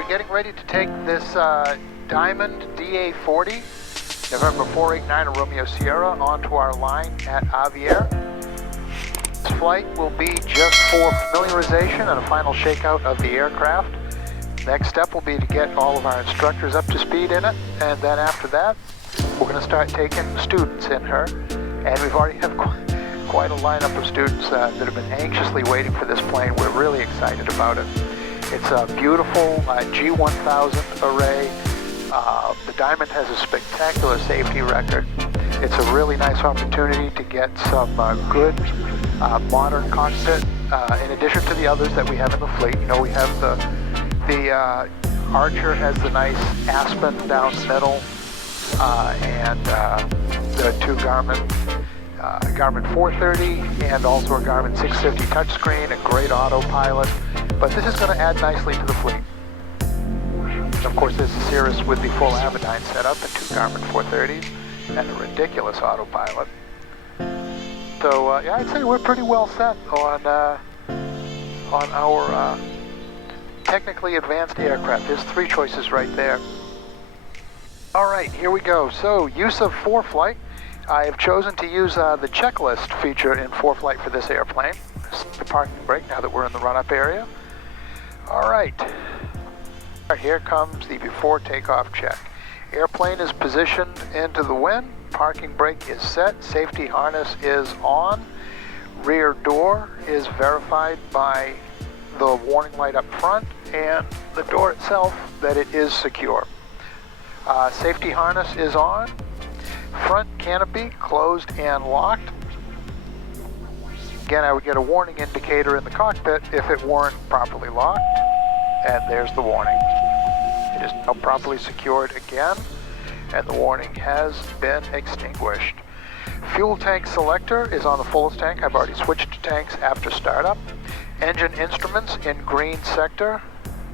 we're getting ready to take this Diamond DA-40, November 489 Romeo Sierra, onto our line at Avier. This flight will be just for familiarization and a final shakeout of the aircraft. Next step will be to get all of our instructors up to speed in it, and then after that, we're going to start taking students in her. And we've already have quite a lineup of students that have been anxiously waiting for this plane. We're really excited about it. It's a beautiful G-1000 array. The Diamond has a spectacular safety record. It's a really nice opportunity to get some good modern cockpit, in addition to the others that we have in the fleet. You know, we have the Archer has the nice Aspen down the middle, and the two Garmin 430 and also a Garmin 650 touchscreen, a great autopilot. But this is going to add nicely to the fleet. Of course, there's a Cirrus with the full Avalanche setup and two Garmin 430s and a ridiculous autopilot. So yeah, I'd say we're pretty well set on our technically advanced aircraft. There's three choices right there. All right, here we go. So, use of ForeFlight. I have chosen to use the checklist feature in ForeFlight for this airplane. The parking brake now that we're in the run-up area. All right. Here comes the before takeoff check. Airplane is positioned into the wind. Parking brake is set. Safety harness is on. Rear door is verified by the warning light up front and the door itself that it is secure. Safety harness is on. Front canopy closed and locked. Again, I would get a warning indicator in the cockpit if it weren't properly locked. And there's the warning. It is now properly secured again, and the warning has been extinguished. Fuel tank selector is on the fullest tank. I've already switched to tanks after startup. Engine instruments in green sector.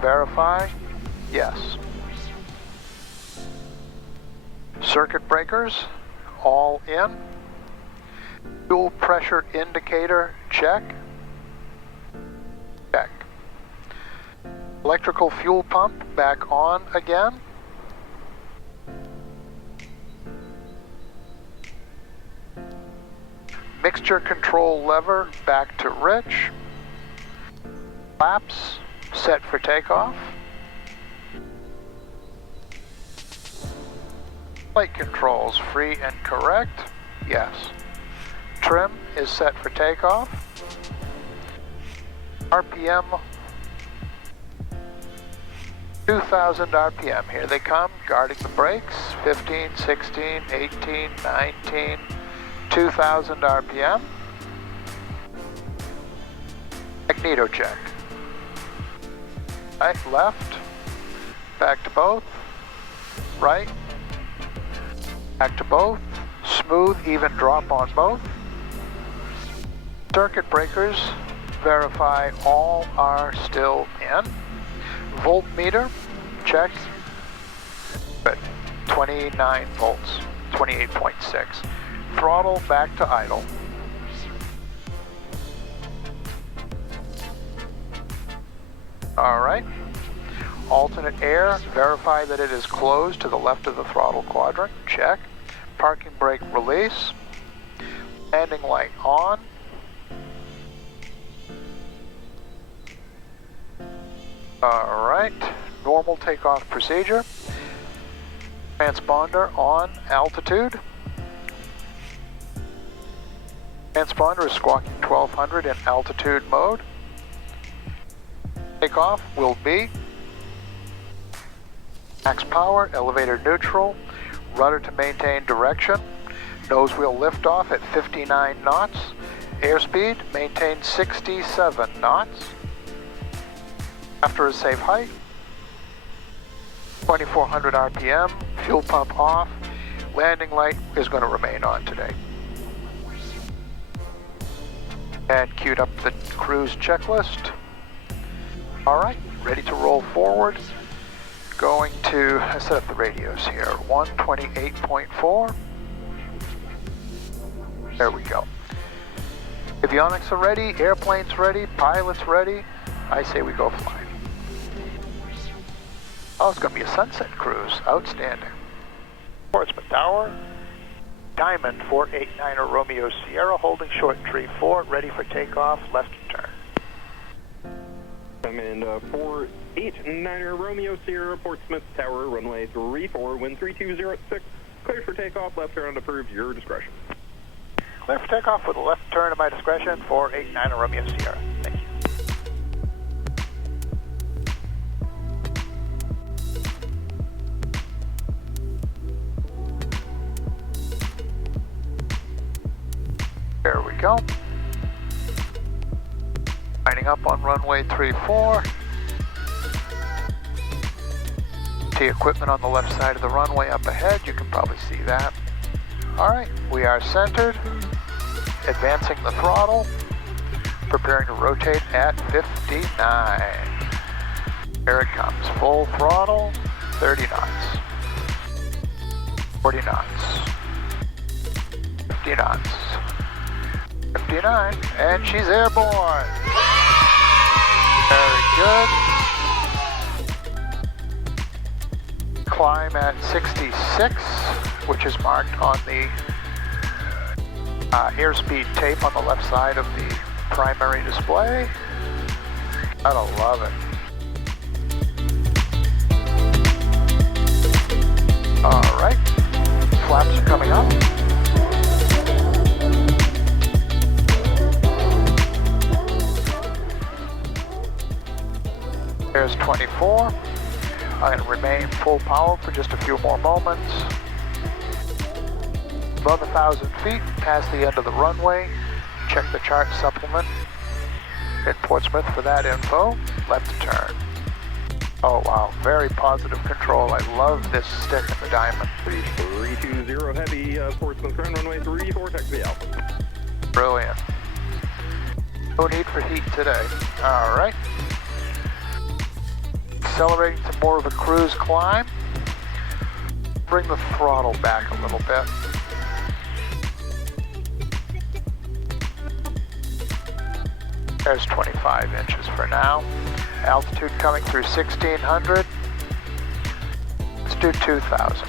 Verify. Yes. Circuit breakers all in. Fuel pressure indicator check. Check. Electrical fuel pump back on again. Mixture control lever back to rich. Flaps set for takeoff. Flight controls free and correct. Yes. Trim is set for takeoff. RPM 2,000 RPM. Here they come, guarding the brakes. 15, 16, 18, 19, 2,000 RPM. Magneto check. Right, left, back to both, right, back to both, smooth, even drop on both. Circuit breakers, verify all are still in. Voltmeter, check, good, 29 volts, 28.6. Throttle back to idle. All right. Alternate air, verify that it is closed to the left of the throttle quadrant, check. Parking brake release. Landing light on. All right. Normal takeoff procedure. Transponder on altitude. Transponder is squawking 1200 in altitude mode. Takeoff will be max power, elevator neutral, rudder to maintain direction, nose wheel liftoff at 59 knots, airspeed maintain 67 knots. After a safe height, 2400 RPM, fuel pump off, landing light is going to remain on today. And queued up the cruise checklist. All right, ready to roll forward. Going to set up the radios here. 128.4. There we go. Avionics are ready, airplanes ready, pilots ready. I say we go fly. Oh, it's going to be a sunset cruise. Outstanding. Portsmouth Tower. Diamond 489 Romeo Sierra, holding short tree 4, ready for takeoff, left turn. Diamond 489 Romeo Sierra, Portsmouth Tower, runway 34, wind 320 cleared for takeoff, left turn approved, your discretion. Clear for takeoff with a left turn at my discretion, 489 Romeo Sierra. Thank you. There we go. Lining up on runway 34. See equipment on the left side of the runway up ahead. You can probably see that. All right, we are centered. Advancing the throttle. Preparing to rotate at 59. Here it comes. Full throttle. 30 knots. 40 knots. 50 knots. 59, and she's airborne. Very good. Climb at 66, which is marked on the airspeed tape on the left side of the primary display. Gotta love it. All right, flaps are coming up. There's 24. I'm going to remain full power for just a few more moments. Above 1,000 feet, past the end of the runway. Check the chart supplement in Portsmouth for that info. Left turn. Oh wow, very positive control. I love this stick in the Diamond. 320 heavy, Portsmouth ground runway 34, taxi Alpha. Brilliant. No need for heat today. All right. Accelerating to more of a cruise climb. Bring the throttle back a little bit. There's 25 inches for now. Altitude coming through 1600. Let's do 2000.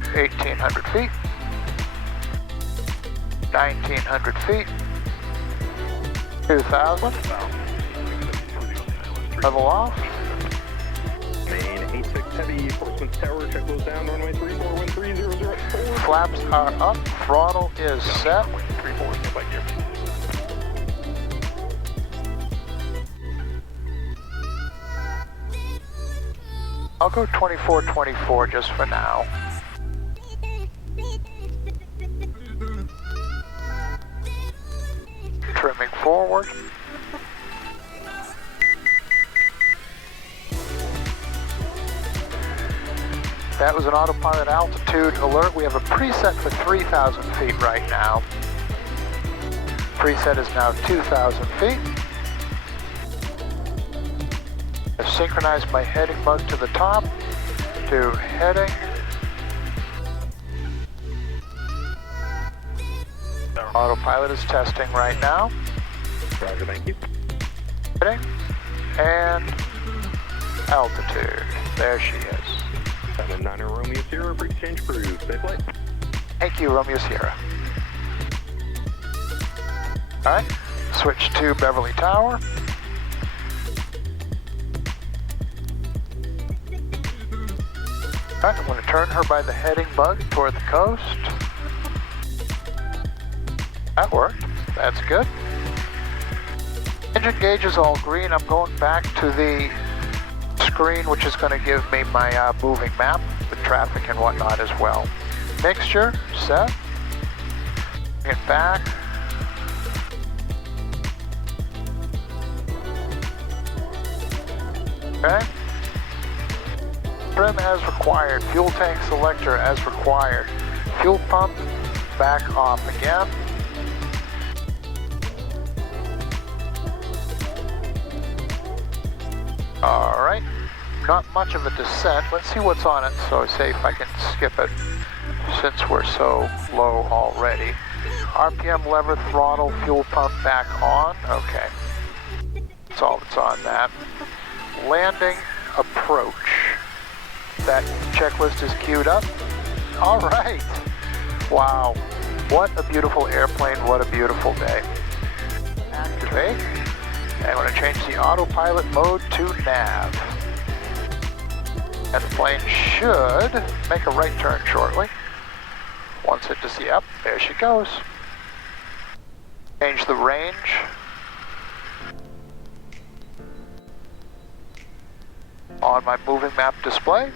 $1,800 feet. 1,900 feet. 2,000. Level off. Main 86 heavy, Portsmouth Tower, check those down, runway 34, wind 3004. Flaps are up, throttle is set. 34, stand by here. I'll go 24-24 just for now. Trimming forward. That was an autopilot altitude alert. We have a preset for 3,000 feet right now. Preset is now 2,000 feet. I've synchronized my heading bug to the top, to heading. Autopilot is testing right now. Roger, thank you. Heading and altitude. There she is. 79 Romeo Sierra, pre-exchange approved. Safe flight. Thank you, Romeo Sierra. All right, switch to Beverly Tower. All right, I'm going to turn her by the heading bug toward the coast. That worked. That's good. Engine gauge is all green. I'm going back to the screen, which is going to give me my moving map with traffic and whatnot as well. Mixture set. Bring it back. Okay. Trim as required. Fuel tank selector as required. Fuel pump back off again. All right, not much of a descent. Let's see what's on it, so I say if I can skip it since we're so low already. RPM lever, throttle, fuel pump back on. Okay. That's all that's on that. Landing approach. That checklist is queued up. All right. Wow. What a beautiful airplane. What a beautiful day. Activate. And I'm going to change the autopilot mode to nav. And the plane should make a right turn shortly. Once it does, yep, there she goes. Change the range. On my moving map display,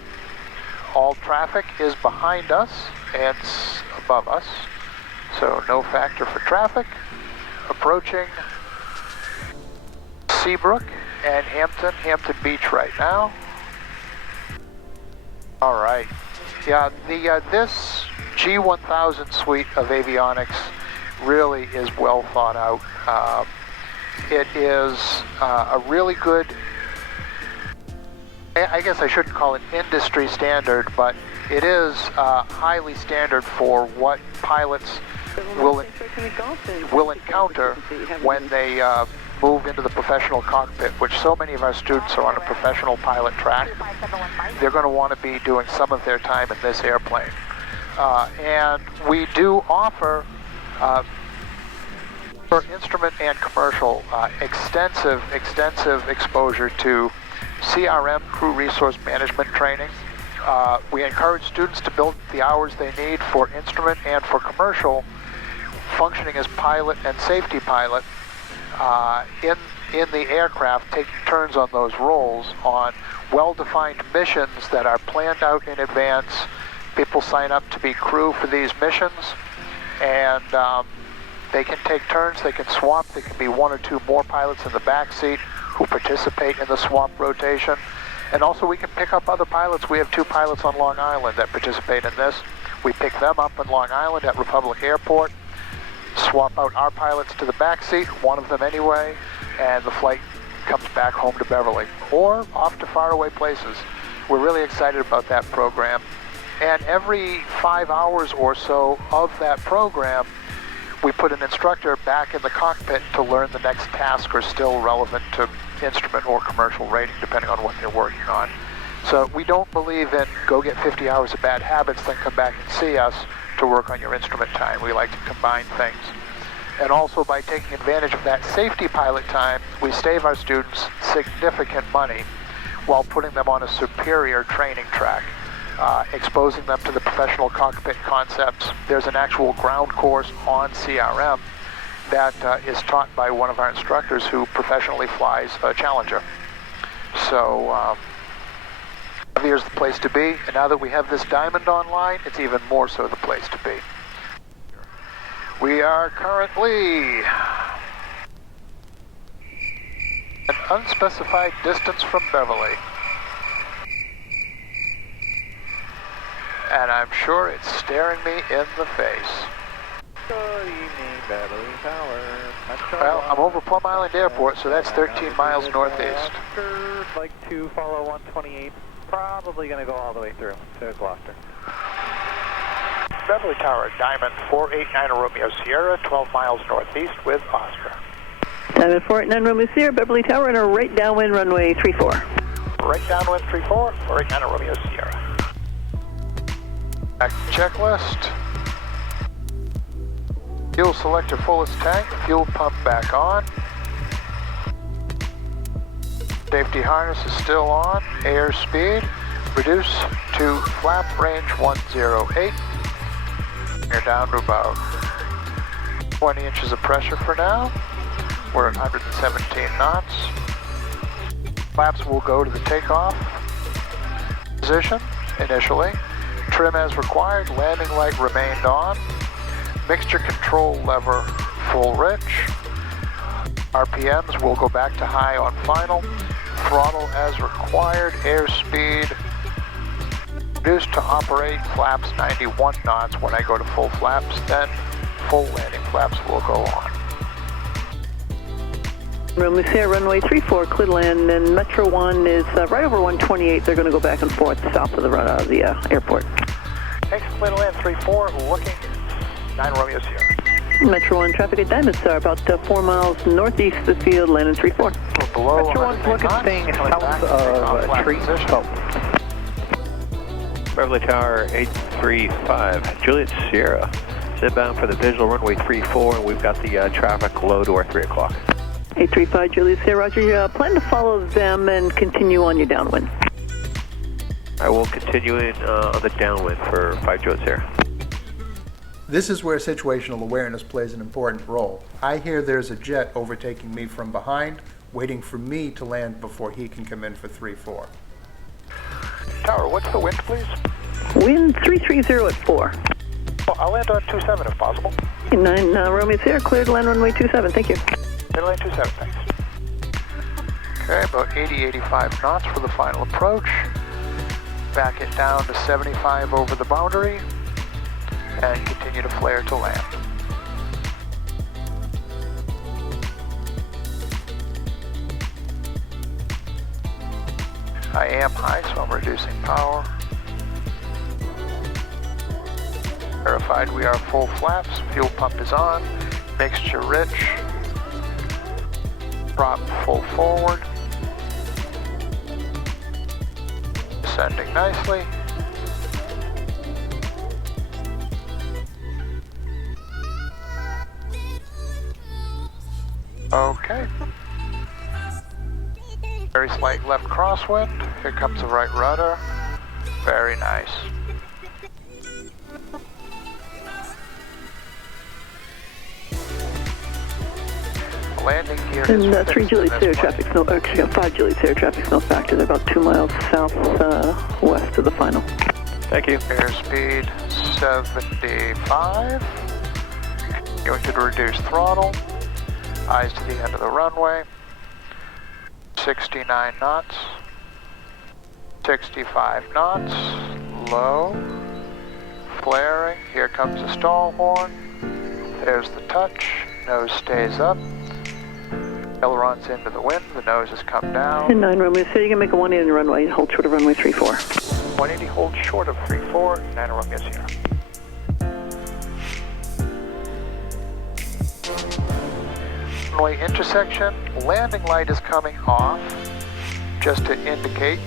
all traffic is behind us and above us, so no factor for traffic. Approaching Seabrook and Hampton Beach right now. All right. Yeah, this G-1000 suite of avionics really is well thought out. It is a really good, I guess I shouldn't call it industry standard, but it is highly standard for what pilots will encounter when they move into the professional cockpit, which so many of our students are on a professional pilot track. They're going to want to be doing some of their time in this airplane. And we do offer, for instrument and commercial, extensive exposure to CRM, crew resource management training. We encourage students to build the hours they need for instrument and for commercial, functioning as pilot and safety pilot in the aircraft, taking turns on those roles on well-defined missions that are planned out in advance. People sign up to be crew for these missions, and they can take turns, they can swap, there can be one or two more pilots in the back seat who participate in the swap rotation. And also we can pick up other pilots. We have 2 pilots on Long Island that participate in this. We pick them up in Long Island at Republic Airport, swap out our pilots to the back seat, one of them anyway, and the flight comes back home to Beverly or off to faraway places. We're really excited about that program. And every 5 hours or so of that program, we put an instructor back in the cockpit to learn the next task or still relevant to instrument or commercial rating, depending on what they're working on. So we don't believe in go get 50 hours of bad habits, then come back and see us to work on your instrument time. We like to combine things. And also by taking advantage of that safety pilot time, we save our students significant money while putting them on a superior training track, exposing them to the professional cockpit concepts. There's an actual ground course on CRM that is taught by one of our instructors who professionally flies a Challenger. So Avier's the place to be, and now that we have this Diamond online, it's even more so the place to be. We are currently an unspecified distance from Beverly. And I'm sure it's staring me in the face. Good evening, Beverly Tower. Well, I'm over Plum Island Airport, so that's 13 miles northeast. I'd like to follow 128. Probably going to go all the way through to Gloucester. Beverly Tower, Diamond 489 Romeo Sierra, 12 miles northeast with Oscar. Diamond 489 Romeo Sierra, Beverly Tower, and a right downwind runway 34. Right downwind 34, 489 Romeo Sierra. Back to checklist. Fuel selector fullest tank, fuel pump back on. Safety harness is still on, air speed, reduce to flap range 108. You're down to about 20 inches of pressure for now. We're at 117 knots. Flaps will go to the takeoff position initially. Trim as required, landing light remained on. Mixture control lever full rich. RPMs will go back to high on final. Throttle as required, airspeed reduced to operate, flaps 91 knots. When I go to full flaps, then full landing flaps will go on. Romeo Sierra, runway 34, clear to land, and Metro 1 is right over 128. They're going to go back and forth south of the airport. Thanks, clear to land 34, looking 9 Romeo Sierra. Metro 1 traffic at Diamond Star, about 4 miles northeast of the field, landing 3-4. Below Metro 1's looking staying south of a tree. Oh. Beverly Tower 835, Juliet Sierra. Inbound for the visual runway 34, and we've got the traffic low to our 3 o'clock. 835 Juliet Sierra, roger. Plan to follow them and continue on your downwind. I will continue in on the downwind for 5 Juliet Sierra. This is where situational awareness plays an important role. I hear there's a jet overtaking me from behind, waiting for me to land before he can come in for 3-4. Tower, what's the wind, please? Wind 330 at 4. Well, I'll land on 27 if possible. 9 Romeo Sierra, cleared land runway 27, thank you. Midlane 27, thanks. Okay, about 80-85 knots for the final approach. Back it down to 75 over the boundary, and continue to flare to land. I am high, so I'm reducing power. Verified we are full flaps, fuel pump is on, mixture rich, prop full forward, descending nicely. Okay. Very slight left crosswind. Here comes the right rudder. Very nice. Landing gear is And 3 fixed Juliet in Sierra this traffic, plane. no, actually 5 Juliet Sierra traffic, no factor. They're about 2 miles southwest of the final. Thank you. Airspeed 75. Going to reduce throttle. Eyes to the end of the runway. 69 knots. 65 knots. Low. Flaring. Here comes the stall horn. There's the touch. Nose stays up. Ailerons into the wind. The nose has come down. And 9 Romeo Sierra, you can make a 180 on the runway, hold short of runway 34. 180 holds short of 34. 9 Romeo Sierra. Runway intersection, landing light is coming off, just to indicate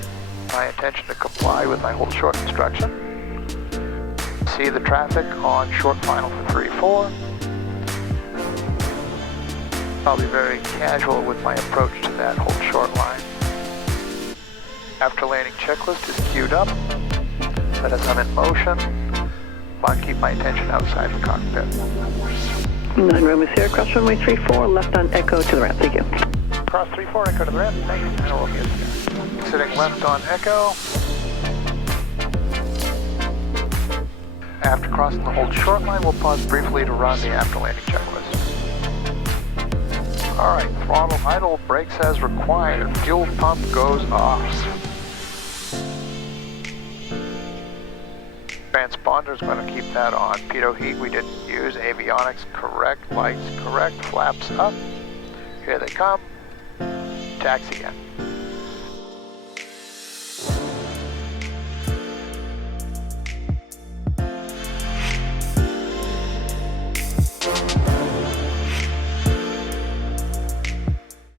my intention to comply with my hold short instruction. See the traffic on short final for 3-4. I'll be very casual with my approach to that hold short line. After landing checklist is queued up, but as I'm in motion, I want to keep my attention outside the cockpit. 9 Romeo Sierra, cross runway 34, left on Echo to the ramp, thank you. Cross 3-4, Echo to the ramp, thank you. 9 Romeo Sierra. Sitting left on Echo. After crossing the hold short line, we'll pause briefly to run the after landing checklist. Alright, throttle idle, brakes as required, fuel pump goes off. Transponder's going to keep that on. Pitot heat we didn't use. Avionics correct. Lights correct. Flaps up. Here they come. Taxi in.